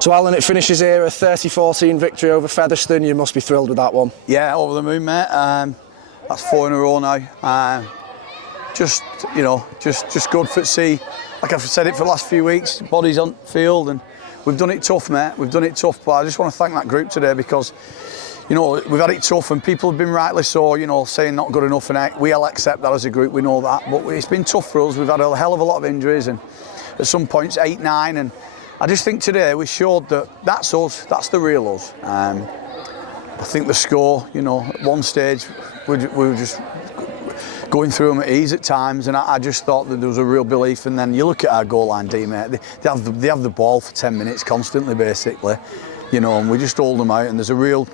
So Alan, it finishes here, a 30-14 victory over Featherstone. You must be thrilled with that one. Yeah, over the moon, mate. That's 4 in a row now. Just good for to see. Like I've said it for the last few weeks, bodies on field, and we've done it tough, mate. We've done it tough, but I just want to thank that group today because, we've had it tough, and people have been rightly so, saying not good enough, and we'll accept that as a group. We know that, but it's been tough for us. We've had a hell of a lot of injuries, and at some points 8, 9, and I just think today we showed that that's us. That's the real us. I think the score, at one stage we were just going through them at ease at times, and I just thought that there was a real belief. And then you look at our goal line D, mate. They have the ball for 10 minutes constantly, basically, and we just hold them out. And there's a real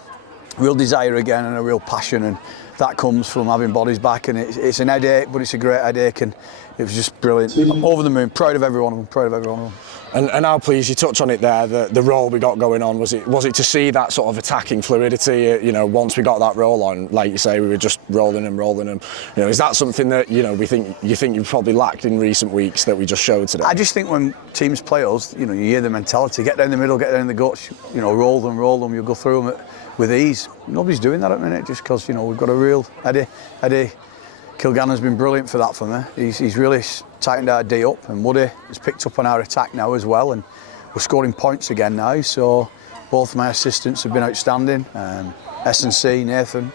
desire again and a real passion, and that comes from having bodies back. And it's an headache, but it's a great headache, and it was just brilliant. I'm over the moon, proud of every one of them, proud of every one of them. And how pleased, you touch on it there, the role we got going on, was it to see that sort of attacking fluidity, once we got that roll on, like you say, we were just rolling them. Is that something that, you think you've probably lacked in recent weeks that we just showed today? I just think when teams play us, you hear the mentality, get down the middle, get down the guts, roll them, you'll go through them with ease. Nobody's doing that at the minute just because, we've got a real Eddie Kilgannon has been brilliant for that for me. He's really tightened our D up, and Woody has picked up on our attack now as well, and we're scoring points again now. So both my assistants have been outstanding. S&C, Nathan,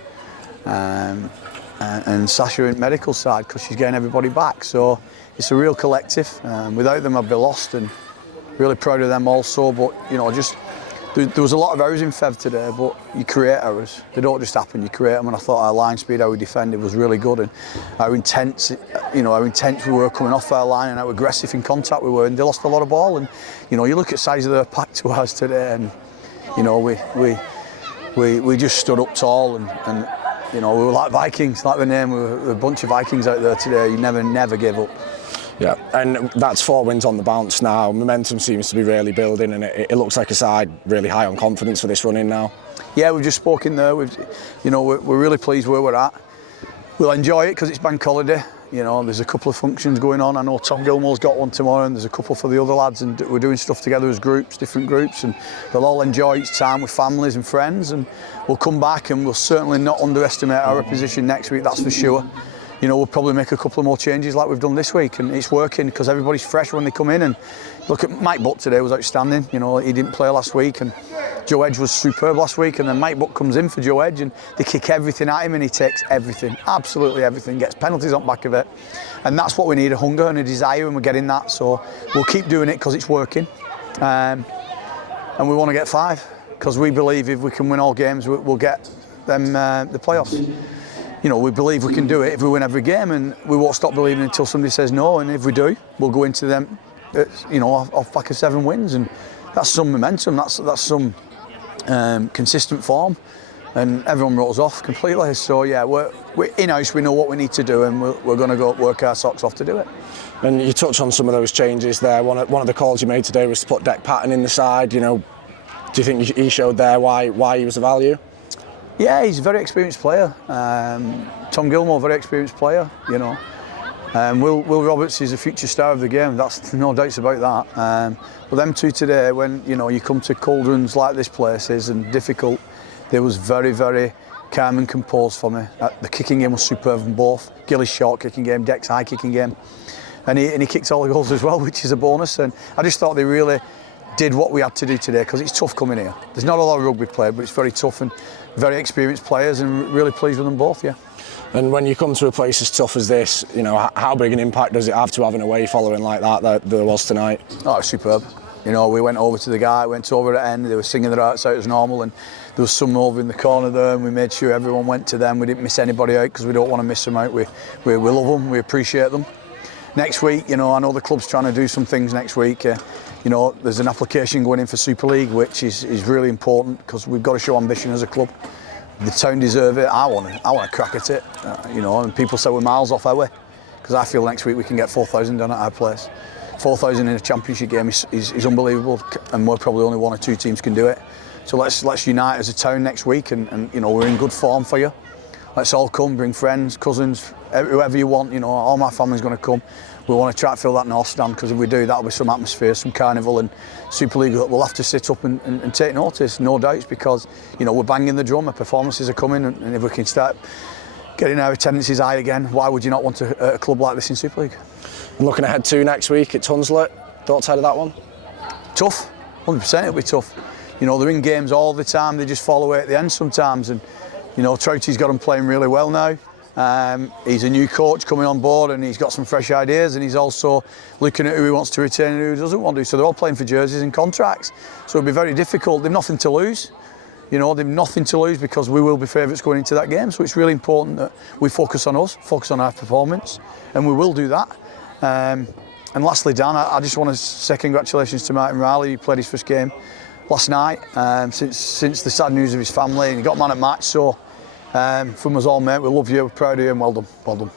and Sasha in medical side because she's getting everybody back. So it's a real collective. Without them I'd be lost, and really proud of them also. But there was a lot of errors in Fev today, but you create errors. They don't just happen, you create them, and I thought our line speed, how we defended was really good, and how intense we were coming off our line, and how aggressive in contact we were, and they lost a lot of ball. And you look at the size of their pack to ours today, and we just stood up tall, and we were like Vikings, like the name. We were a bunch of Vikings out there today. You never gave up. Yeah, and that's 4 wins on the bounce now. Momentum seems to be really building, and it looks like a side really high on confidence for this run in now. Yeah, we've just spoken there. We're really pleased where we're at. We'll enjoy it because it's bank holiday. There's a couple of functions going on. I know Tom Gilmore's got one tomorrow, and there's a couple for the other lads, and we're doing stuff together as groups, different groups, and they'll all enjoy each time with families and friends. And we'll come back, and we'll certainly not underestimate our opposition next week. That's for sure. We'll probably make a couple of more changes like we've done this week, and it's working because everybody's fresh when they come in. And look at Mike Butt today, was outstanding. He didn't play last week, and Joe Edge was superb last week, and then Mike Butt comes in for Joe Edge, and they kick everything at him, and he takes everything, absolutely everything, gets penalties on the back of it. And that's what we need, a hunger and a desire, and we're getting that. So we'll keep doing it because it's working. And we want to get 5 because we believe if we can win all games, we'll get them the playoffs. We believe we can do it if we win every game, and we won't stop believing until somebody says no. And if we do, we'll go into them, off back of 7 wins, and that's some momentum. That's some consistent form, and everyone rolls off completely. So yeah, we're in-house. We know what we need to do, and we're going to go work our socks off to do it. And you touch on some of those changes there. One of the calls you made today was to put Deck Patton in the side. Do you think he showed there why he was a value? Yeah, he's a very experienced player. Tom Gilmore, very experienced player, Will Roberts is a future star of the game, that's no doubts about that. But them two today, when you come to cauldrons like this place is and difficult, they was very, very calm and composed for me. The kicking game was superb from both. Gilly's short kicking game, Deck's high kicking game. And he kicked all the goals as well, which is a bonus. And I just thought they really did what we had to do today because it's tough coming here. There's not a lot of rugby played, but it's very tough, and very experienced players, and really pleased with them both, yeah. And when you come to a place as tough as this, how big an impact does it have to have an away following like that there was tonight? Oh, it was superb. We went over to the guy, went over at the end, they were singing their hearts out as normal, and there was some over in the corner there, and we made sure everyone went to them. We didn't miss anybody out because we don't want to miss them out. We love them, we appreciate them. Next week, I know the club's trying to do some things next week. There's an application going in for Super League, which is really important because we've got to show ambition as a club. The town deserve it. I want to crack at it. And people say we're miles off, are we? Because I feel next week we can get 4,000 done at our place. 4,000 in a championship game is unbelievable, and we're probably only 1 or 2 teams can do it. So let's unite as a town next week, and we're in good form for you. let's all come, bring friends, cousins, whoever you want. You know, all my family's going to come. We want to try to fill that North Stand, because if we do, that'll be some atmosphere, some carnival, and Super League we'll have to sit up and take notice, no doubts, because you know we're banging the drum, our performances are coming, and if we can start getting our attendances high again, why would you not want a club like this in Super League? And looking ahead to next week at Hunslet, thoughts ahead of that one? Tough, 100% it'll be tough. You know, they're in games all the time, they just fall away at the end sometimes, and you know, Trouty's got them playing really well now. He's a new coach coming on board, and he's got some fresh ideas, and he's also looking at who he wants to retain and who he doesn't want to. So they're all playing for jerseys and contracts. So it'll be very difficult. They've nothing to lose. You know, they've nothing to lose, because we will be favourites going into that game. So it's really important that we focus on us, focus on our performance, and we will do that. And lastly, Dan, I just want to say congratulations to Martin Riley. He played his first game last night since the sad news of his family, and he got man at match. So from us all, mate, we love you, we're proud of you, and well done, well done.